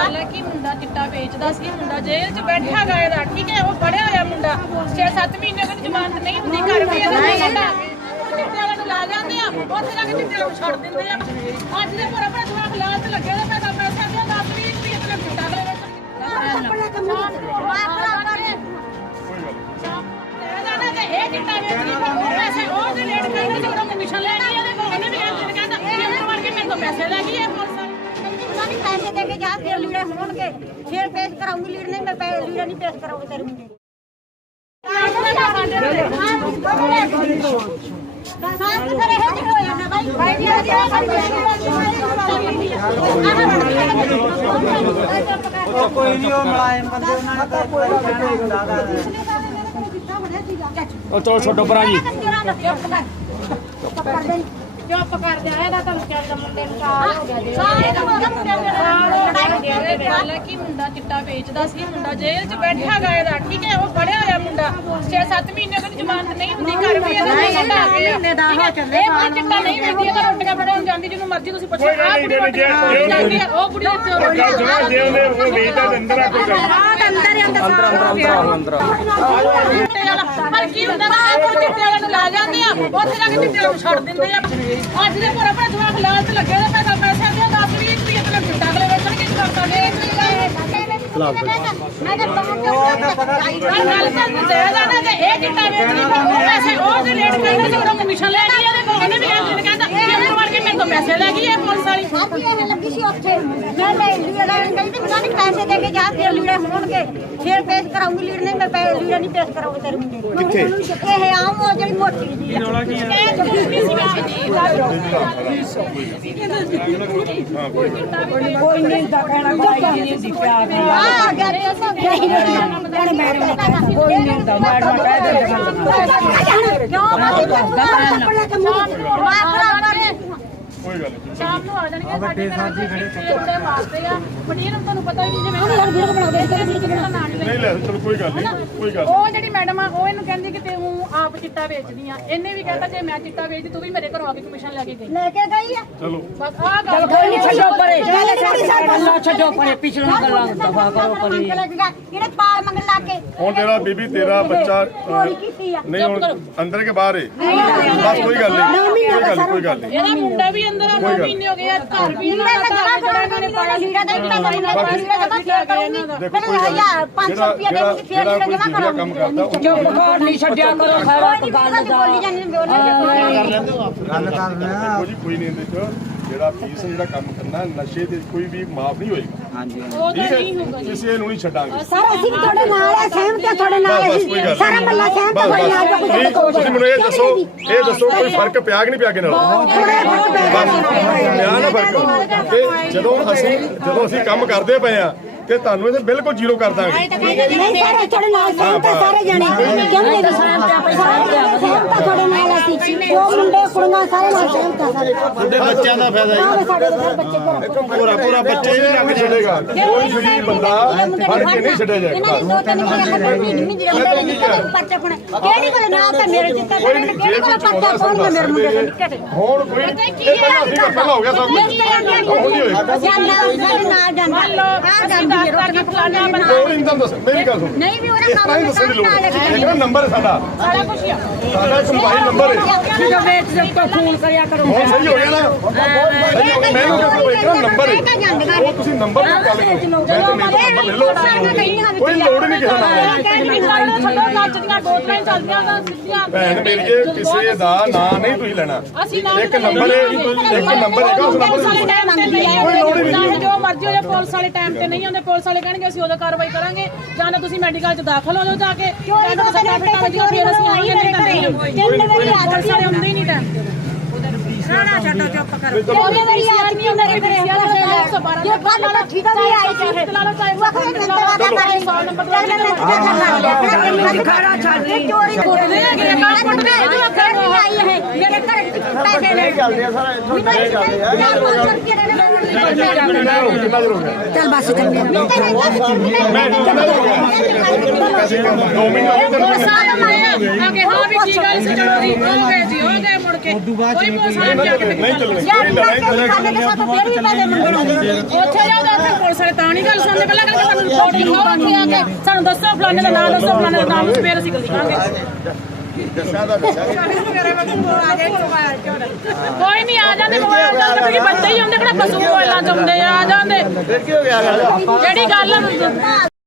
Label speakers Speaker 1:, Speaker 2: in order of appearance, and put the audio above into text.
Speaker 1: ਗੱਲ ਹੈ ਕਿ ਮੁੰਡਾ ਚਿੱਟਾ ਵੇਚਦਾ ਸੀ, ਮੁੰਡਾ ਜੇਲ੍ਹ 'ਚ ਬੈਠਾ ਗਾ ਇਹਦਾ, ਠੀਕ ਹੈ, ਉਹ ਫੜਿਆ ਹੋਇਆ ਮੁੰਡਾ। 6-7 ਮਹੀਨੇ ਦੀ ਜ਼ਮਾਨਤ ਨਹੀਂ ਹੁੰਦੀ, ਘਰ ਵੀ ਇਹਦਾ ਨਹੀਂ ਹਟਾ ਚਿੱਟੇ ਵਾਲੇ ਨੂੰ ਲਾ ਜਾਂਦੇ ਆ, ਉੱਥੇ ਜਾ ਕੇ ਚਿੱਟੇ ਨੂੰ ਛੱਡ ਦਿੰਦੇ ਆ। ਅੱਜ ਦੇ ਪਰ ਆਪਣੇ ਜਵਾਕ ਲਾਲਚ ਲੱਗੇ ਨੇ ਪੈਸਾ ਪੈਸਾ ਦੇ 10 20 ਰੁਪਏ ਤੇ ਚਿੱਟਾ ਦੇ ਵਿੱਚ। ਇਹ ਚਿੱਟਾ ਵੇਚਦੀ ਤਾਂ ਉਹ ਪੈਸੇ ਉਹ ਦੇ ਰੇਟ ਕਰਦੇ, ਜਦੋਂ ਕਮਿਸ਼ਨ ਲੈਣੀ ਇਹਦੇ ਕੋਲ ਇਹਨੇ ਵੀ ਇਹ ਕਹਿੰਦਾ ਇਹ ਅੰਦਰ ਵੜ ਕੇ ਮੇਰੇ ਤੋਂ ਪੈਸੇ ਲੈ ਗਈ ਇਹ ਪੁਲਿਸ ਵਾਲੀ
Speaker 2: ਨਹੀਂ ਪੈਸੇ ਦੇ ਕੇ ਜਾ ਫਿਰ ਲੀੜੇ ਹੋਣਗੇ ਫਿਰ ਪੇਸ਼ ਕਰਾਉਂਗੀ ਲੀੜ ਨਹੀਂ ਮੈਂ ਪੈ ਲੀੜਾ ਨਹੀਂ ਪੇਸ਼ ਕਰਾਉਂਗੀ ਤੇਰੇ ਮੁੰਡੇ
Speaker 3: ਦਾ
Speaker 1: ਚੁੱਪ ਕਰ ਜਾ ਇਹਦਾ ਤਾਂ ਵਿਚਾਰ ਦਾ ਮੁੰਡੇ ਨੂੰ ਸਾਲ ਹੋ ਗਿਆ ਜੇ
Speaker 2: ਸਾਰੇ ਉਹਦਾ ਮੁੰਡੇ ਦੇ
Speaker 1: ਇਹ ਗੱਲ ਹੈ ਕਿ ਮੁੰਡਾ ਚਿੱਟਾ ਵੇਚਦਾ ਸੀ ਮੁੰਡਾ ਜੇਲ੍ਹ 'ਚ ਬੈਠਾ ਗਾ ਇਹਦਾ ਠੀਕ ਹੈ ਉਹ ਫੜਿਆ ਹੋਇਆ ਮੁੰਡਾ। 6-7 ਮਹੀਨੇ ਦੀ ਜ਼ਮਾਨਤ ਨਹੀਂ ਹੁੰਦੀ ਘਰ ਵੀ ਇਹਦਾ ਨਹੀਂ ਕੇ ਮਹੀਨੇ ਦਾ ਹੋ ਚੱਲੇ ਇਹ ਕੋਈ ਚਿੱਟਾ ਨਹੀਂ ਵੇਚਦੀ ਇਹ ਤਾਂ ਰੋਟੀਆਂ ਬਣਾਉਣ ਜਾਂਦੀ ਜਿਹਨੂੰ ਮਰਜ਼ੀ ਤੁਸੀਂ ਪੁੱਛੋ ਆਹ ਕੁੜੀ ਬਣਾਉਣ ਜਾਂਦੀ ਹੈ ਉਹ ਕੁੜੀ
Speaker 4: ਗੱਲ ਸੁਣੋ ਜੇ ਉਹਨੇ ਉਹ ਵੇਚਦਾ ਤੇ ਅੰਦਰ ਆ ਕੋਈ ਗੱਲ
Speaker 1: ਅੰਦਰ ਅੰਦਰ
Speaker 4: ਅੰਦਰ ਅੰਦਰ
Speaker 1: ਪਰ ਕੀ ਹੁੰਦਾ ਨਾ ਇਹ ਕੋਈ ਚਿੱਟੇ ਵਾਲੇ ਨੂੰ ਲਾ ਜਾਂਦੇ ਆ ਉੱਥੇ ਜਾ ਕੇ ਚਿੱਟੇ ਨੂੰ ਛੱਡ ਦਿੰਦੇ ਆ। ਅੱਜ ਦੇ ਪਰ ਆਪਣੇ ਜਵਾਕ ਲਾਲਚ ਲੱਗੇ ਦੇ 10 20 ਰੁਪਏ ਤੇ ਚਿੱਟਾ ਅਗਲੇ ਵੇਚਣਗੇ ਕੀ ਕਰਤਾ
Speaker 2: ਮੈਂ ਤਾਂ ਬਾਹਰ
Speaker 1: ਆਹ ਗੱਲ ਤਾਂ ਨਜਾਇਜ਼ ਆ ਨਾ ਕਿ ਇਹ ਚਿੱਟਾ ਵੇਚਦੀ ਤਾਂ ਉਹ ਪੈਸੇ ਉਹ ਦੇ ਰੇਟ ਕਰਦੇ ਜਦੋਂ ਕਮਿਸ਼ਨ ਲੈਣੀ ਇਹਦੇ ਕੋਲ ਇਹਨੇ ਵੀ ਇਹ ਕਹਿੰਦਾ ਇਹ ਅੰਦਰ ਵੜ ਕੇ ਮੇਰੇ ਤੋਂ ਪੈਸੇ ਲੈ ਗਈ ਇਹ ਪੁਲਿਸ ਵਾਲੀ।
Speaker 2: ਸਾਥੀ ਇਹ ਲੱਗੀ ਸੀ ਉੱਥੇ। ਮੈਂ ਲੈ ਲੀੜਾ ਲੈਣ ਗਈ ਤੇ ਮੈਨੂੰ ਨਹੀਂ ਪੈਸੇ ਦੇ ਕੇ ਜਾ ਫਿਰ ਲੀੜੇ ਹੋਣਗੇ ਫਿਰ ਪੇਸ਼ ਕਰਾਉਂਗੀ ਲੀੜ। ਨਹੀਂ ਮੈਂ ਨਹੀਂ ਪੇਸ਼ ਕਰਾਉਂਗੀ ਤੇਰੇ ਮੁੰਡੇ ਕਿੱਥੇ? ਇਹ ਆਮ ਉਹ ਜਿਹੜੀ ਮੋਟੀ ਜੀ ਆ।
Speaker 3: ਕੋਈ ਨਹੀਂ ਦਾ ਕਹਿਣਾ ਕੋਈ ਨਹੀਂ ਸੀ ਪਿਆਰ ਦੀ
Speaker 2: ਆ ਗਿਆ ਰੇ ਸਭ। ਜਾਣੇ ਮੈਡਮ ਨੇ
Speaker 3: ਕੋਈ ਨਹੀਂ ਦਾ ਮੈਡਮ ਕਹਿ ਦੇ
Speaker 2: ਕਿਉਂ ਬਾਤ ਆਪਣੇ ਕੰਮ ਮਾਰ ਖਰਾਬ ਕਰੇ
Speaker 4: ਕੋਈ ਗੱਲ ਨਹੀਂ
Speaker 1: ਸ਼ਾਮ ਨੂੰ ਆ ਜਾਣਗੇ ਸਾਡੇ ਘਰ ਦੇ ਮੁੰਡੇ ਮਾਰਦੇ ਆ। ਮਟੀਰ ਨੂੰ ਤੁਹਾਨੂੰ ਪਤਾ ਹੀ ਨਹੀਂ ਜਿਵੇਂ
Speaker 2: ਉਹਨੇ ਵੀਡੀਓ ਬਣਾ ਦੇ ਤੇਰੇ ਵੀਡੀਓ ਬਣਾ
Speaker 1: ਨਾਂ ਨਹੀਂ
Speaker 4: ਨਹੀਂ ਲੈ ਚਲੋ ਕੋਈ ਗੱਲ ਨਹੀਂ ਕੋਈ ਗੱਲ
Speaker 1: ਉਹ ਜਿਹੜੀ ਮੈਡਮ ਆ ਉਹ ਇਹਨੂੰ ਕਹਿੰਦੀ ਕਿ ਤੇ ਉਹ ਆਪ ਚਿੱਟਾ ਵੇਚਦੀ ਆ। ਇਹਨੇ ਵੀ ਕਹਿੰਦਾ ਜੇ ਮੈਂ ਚਿੱਟਾ ਵੇਚਦੀ ਤੂੰ ਵੀ ਮੇਰੇ ਘਰੋਂ ਆ ਕੇ ਕਮਿਸ਼ਨ ਲੈ ਕੇ ਗਈ।
Speaker 2: ਲੈ ਕੇ ਗਈ ਆ।
Speaker 4: ਚਲੋ।
Speaker 1: ਬਸ ਆਹ ਗੱਲ
Speaker 3: ਕੋਈ ਨਹੀਂ ਛੱਡੋ ਪਰੇ ਗੱਲਾਂ ਛੱਡੋ ਪਰੇ ਪਿਛਲੀਆਂ ਗੱਲਾਂ ਦਫਾ ਕਰੋ ਪਰੇ।
Speaker 2: ਇਹਨੇ ਪਾਲ ਮੰਗਣ ਲੱਗ ਕੇ।
Speaker 4: ਹੁਣ ਤੇਰਾ ਬੀਬੀ ਤੇਰਾ ਬੱਚਾ
Speaker 2: ਚੋਰੀ ਕੀਤੀ ਆ।
Speaker 4: ਨਹੀਂ ਹੁਣ ਅੰਦਰ ਕੇ ਬਾਹਰ ਹੈ ਬਸ ਕੋਈ ਗੱਲ ਨਹੀਂ ਕੋਈ ਗੱਲ ਨਹੀਂ ਕੋਈ ਗੱਲ ਨਹੀਂ।
Speaker 1: ਇਹਦਾ ਮੁੰਡਾ ਵੀ ਅੰਦਰ ਆ 9 ਮਹੀਨੇ ਹੋ ਗਏ ਆ ਘਰ ਵੀ
Speaker 2: ਦਾ ਜਗਾ ਕਰਾ ਇਹਨਾਂ ਨੇ ਪਾਲਾ ਲੀੜਾ ਦਾ ਇੱਕ ਤਾਂ ਲੀੜਾ ਦਾ ਲੀੜਾ ਦਾ ਮੈਂ ਕਰੂੰਗੀ।
Speaker 4: ਦੇਖੋ ਕੋਈ ਗੱਲ
Speaker 2: ਯਾਰ 500
Speaker 4: ਜਿਹੜਾ
Speaker 2: ਰੁਪਏ ਦੇ
Speaker 4: ਜਿਹੜਾ
Speaker 2: ਫਿਰ
Speaker 4: ਜਿਹੜਾ
Speaker 2: ਲੀੜਾ
Speaker 4: ਕੋਈ
Speaker 2: ਜਮਾ
Speaker 4: ਜਿਹੜਾ ਉਹ
Speaker 3: ਚੁੱਪ ਕਰ ਨਹੀਂ ਛੱਡਿਆ ਕਰੋ
Speaker 2: ਨਹੀਂ ਬੋਲੀ ਜਾਂਦੀ ਨੇ
Speaker 3: ਗੱਲ ਕਰ
Speaker 4: ਜੀ ਕੋਈ ਨਹੀਂ ਇਹਦੇ ਚ ਜਿਹੜਾ ਫੀਸ ਜਿਹੜਾ ਕੰਮ ਕਰਨਾ ਨਸ਼ੇ ਤੇ ਕੋਈ ਵੀ ਮਾਫ ਨਹੀਂ ਹੋਏਗਾ।
Speaker 3: ਹਾਂਜੀ
Speaker 1: ਉਹ ਤਾਂ ਨਹੀਂ ਹੋਊਗਾ ਜੀ।
Speaker 4: ਕਿਸੇ ਨੂੰ ਨਹੀਂ ਛੱਡਾਂਗੇ।
Speaker 2: ਸਰ ਅਸੀਂ ਵੀ ਤੁਹਾਡੇ ਨਾਲ ਆ ਸਹਿਮਤ ਆ ਤੁਹਾਡੇ ਨਾਲ
Speaker 4: ਬਸ ਬਸ ਕੋਈ ਗੱਲ
Speaker 2: ਸਾਰਾ ਮੱਲਾ ਸਹਿਮਤ ਆ
Speaker 4: ਬਸ
Speaker 2: ਤੁਹਾਡੇ ਨਾਲ ਜੋ
Speaker 4: ਬਸ
Speaker 2: ਕੁਝ
Speaker 4: ਤੁਸੀਂ ਤੁਸੀਂ ਮੈਨੂੰ ਇਹ ਦੱਸੋ ਇਹ ਦੱਸੋ ਕੋਈ ਫ਼ਰਕ ਪਿਆ ਕਿ ਨਹੀਂ ਪਿਆ ਕਿ ਨਾਲ? ਬਸ ਪਿਆ ਨਾ ਫ਼ਰਕ। ਕਿ ਜਦੋਂ ਅਸੀਂ ਜਦੋਂ ਅਸੀਂ ਕੰਮ ਕਰਦੇ ਪਏ ਆ ਤੇ ਤੁਹਾਨੂੰ ਇਹਦੇ ਬਿਲਕੁਲ ਜ਼ੀਰੋ ਕਰ ਦਾਂਗੇ।
Speaker 2: ਨਹੀਂ ਸਾਰੇ ਤੁਹਾਡੇ ਨਾਲ ਸਹਿਮਤ ਆ ਸਾਰੇ ਜਾਣੇ। ਕਿਉਂ ਨਹੀਂ? ਸਹਿਮਤ ਆ ਸਹਿਮਤ ਆ ਤੁਹਾਡੇ ਨਾਲ ਉਹ ਮੁੰਡੇ ਕੁੜੀਆਂ ਸਾਰੇ ਨਾਲ ਸਹਿਮਤ ਆ ਸਾਰੇ
Speaker 4: ਤੁਹਾਡੇ ਬੱਚਿਆਂ ਦਾ ਫਾਇਦਾ
Speaker 2: ਆਹ ਸਾਡੇ ਦੇ ਬੱਚੇ ਘਰ
Speaker 4: ਪੂਰਾ ਪੂਰਾ ਬੱਚੇ ਵੀ ਲੱਗ ਛੱਡੇਗਾ। ਕੋਈ ਗਰੀਬ ਬੰਦਾ ਫੜ ਕੇ ਨਹੀਂ ਛੱਡਿਆ ਜਾਏਗਾ
Speaker 2: ਇਹਨਾਂ ਦੇ ਦੋ ਤਿੰਨ ਮਹੀਨੇ ਖੱਟੇ ਨਹੀਂ ਮਿੰਦੀ ਰਹਿੰਦੇ ਨੇ ਕਦੇ ਪਰਚਾ ਪਣਾ ਕਿਹੜੀ ਕੋਲ ਨਾ ਤਾਂ ਮੇਰੇ ਚਿੱਤਾ
Speaker 4: ਕੋਈ
Speaker 2: ਕਰਨ
Speaker 4: ਨਹੀਂ
Speaker 2: ਕਿਹੜੀ
Speaker 4: ਜੇ
Speaker 2: ਕੋਲ
Speaker 4: ਕੋਈ
Speaker 2: ਪਰਚਾ
Speaker 4: ਚੋਦਾ
Speaker 2: ਪਾਉਣਗੇ ਮੇਰੇ ਮੁੰਡੇ ਦੇ?
Speaker 4: ਸਕਦੇ
Speaker 2: ਨਿੱਕੇ
Speaker 4: ਹੁਣ ਕੋਈ ਇਹ ਪਹਿਲਾਂ ਅਸੀਂ ਪਹਿਲਾਂ ਹੋ ਗਿਆ ਸਭ ਕੁਝ। ਹੁਣ ਨਹੀਂ ਹੋਏਗਾ
Speaker 2: ਸਾਡੇ ਨਾਲ ਜਾਂਦਾ। ਆ ਜਾਂਦੀ
Speaker 4: ਦੱਸ ਮੇਰੀ ਗੱਲ ਸੁਣ।
Speaker 2: ਨਹੀਂ ਵੀ ਉਹਦਾ ਕੰਮ ਨਾਲ
Speaker 4: ਨੰਬਰ ਸਾਡਾ
Speaker 1: ਕੁਝ
Speaker 4: ਸਾਡਾ। ਇੱਕ ਮੋਬਾਈਲ ਨੰਬਰ ਹੈ।
Speaker 3: ਵੇਚ ਫੋਨ ਕਰਿਆ ਕਰੋ।
Speaker 4: ਹੁਣ ਸਹੀ ਹੋ ਗਿਆ ਨਾ। ਮੈਨੂੰ ਕਿਹਾ ਕੋਈ ਕਿਹੜਾ ਨੰਬਰ। ਹੈ ਤੁਸੀਂ ਨੰਬਰ ਨਾਲ ਗੱਲ ਕਰੋ। ਮੈਂ ਤਾਂ ਮੇਰਾ ਨੰਬਰ ਲੈ ਲਓ ਕੋਈ ਲੋੜ ਨਹੀਂ ਕਿਸੇ ਨਾਲ। ਭੈਣ ਮੇਰੀ ਕਿਸੇ ਦਾ ਨਾਂ ਨਹੀਂ ਤੁਸੀਂ ਲੈਣਾ। ਇੱਕ ਨੰਬਰ ਹੈ ਇੱਕ ਨੰਬਰ ਹੈਗਾ ਉਸ ਨੰਬਰ
Speaker 1: ਟਾਈਮ ਤੇ ਨਹੀਂ ਜੋ ਮਰਜ਼ੀ ਹੋ ਜਾਏ ਪੁਲਿਸ ਵਾਲੇ ਟਾਈਮ ਤੇ ਨਹੀਂ ਆਉਂਦੇ ਪੁਲਿਸ ਵਾਲੇ ਕਹਿਣਗੇ ਅਸੀਂ ਉਹਦਾ ਕਾਰਵਾਈ ਕਰਾਂਗੇ ਜਾਂ ਤਾਂ ਤੁਸੀਂ ਮੈਡੀਕਲ 'ਚ ਦਾਖਲ ਹੋ ਜਾਓ ਜਾ ਕੇ। ਜਾਂ ਤਾਂ ਸੱਟਾਂ ਫੇਟਾਂ ਵੱਜੀਆਂ ਫਿਰ ਅਸੀਂ ਆਈਏ ਨਹੀਂ ਤਾਂ ਨਹੀਂ।
Speaker 2: ਤਿੰਨ ਵਾਰੀ ਆ
Speaker 1: ਪੁਲਿਸ ਵਾਲੇ ਆਉਂਦੇ ਹੀ ਨਹੀਂ ਟਾਈਮ ਤੇ।
Speaker 2: ਸਾਰਾ ਛੱਡੋ ਚੁੱਪ ਕਰੋ ਤਿੰਨ ਵਾਰੀ ਆ ਨਹੀਂ ਹੁੰਦਾ ਕਿ ਫਿਰ ਜੇ ਗੱਲ ਤਾਂ ਠੀਕ ਆ ਵੀ ਆਈ ਸੀ
Speaker 1: ਲਾ ਲਓ ਚਾਹੇ
Speaker 2: ਉਹ ਕਹਿੰਦੇ ਨੰਬਰ ਦਾ ਮਾਰੇ 100 ਨੰਬਰ ਦਾ ਚੱਲ
Speaker 3: ਖਾਣਾ ਛੱਡ
Speaker 2: ਇਹ ਚੋਰੀ ਕੁੱਟਦੇ ਆ ਕੁੱਟਦੇ ਇਹਨੂੰ ਅੱਖਰ ਨਹੀਂ ਆਈ ਹੈ ਮੇਰੇ ਘਰ ਪੈਸੇ ਲੈ ਚੱਲਦੇ ਆ ਸਾਰਾ ਇੱਥੋਂ ਚੱਲਦੇ
Speaker 4: ਕਿੰਨਾ ਚਿਰ ਹੋ ਗਿਆ
Speaker 2: ਚੱਲ ਬਸ ਚੰਗੇ
Speaker 4: ਮੈਂ ਕਿੰਨਾ ਚਿਰ ਹੋ ਗਿਆ ਪੈਸੇ ਦੋ ਮਹੀਨੇ ਹੋ ਗਏ ਤੈਨੂੰ
Speaker 1: ਸਾਰਾ ਮਾਰਿਆ ਆ। ਕੇ ਹਾਂ ਵੀ ਕੀ ਗੱਲ ਸੀ ਚਲੋ ਜੀ ਹੋ ਗਏ ਜੀ ਹੋ ਗਏ ਮੁੜ ਕੇ। ਕੋਈ ਪੁਲਿਸ ਵਾਲਾ
Speaker 4: ਨਹੀਂ ਚੱਲਣੇ।
Speaker 2: ਯਾਰ ਨਹੀਂ ਚੱਲਣੇ। ਦੇ ਸਾਥ ਫੇਰ ਵੀ ਪੈਸੇ ਮੰਗਣਗੇ
Speaker 1: ਉੱਥੇ ਜਾਓ ਤਾਂ ਉੱਥੇ ਪੁਲਿਸ ਵਾਲੇ ਤਾਂ ਨਹੀਂ ਗੱਲ ਸੁਣਦੇ। ਪਹਿਲਾਂ ਕਹਿੰਦੇ ਸਾਨੂੰ ਰਿਪੋਰਟ ਲਿਖਾਓ ਉੱਥੇ ਆ ਕੇ ਸਾਨੂੰ ਦੱਸੋ ਫਲਾਣੇ ਦਾ ਨਾਮ ਦੱਸੋ ਫਲਾਣੇ ਦਾ ਨਾਮ ਫੇਰ ਅਸੀਂ ਗੱਲ ਲਿਖਾਂਗੇ ਕੋਈ ਨਹੀਂ ਆ ਜਾਂਦੇ ਮੋਬਾਈਲ ਦਾ ਬੰਦੇ ਹੀ ਹੁੰਦੇ ਕਿਹੜਾ ਪਸ਼ੂ ਮੋਬਾਈਲਾਂ ਚ ਹੁੰਦੇ ਆ ਜਾਂਦੇ।
Speaker 5: ਫਿਰ ਕੀ ਹੋ ਗਿਆ?
Speaker 1: ਜਿਹੜੀ ਗੱਲ ਆ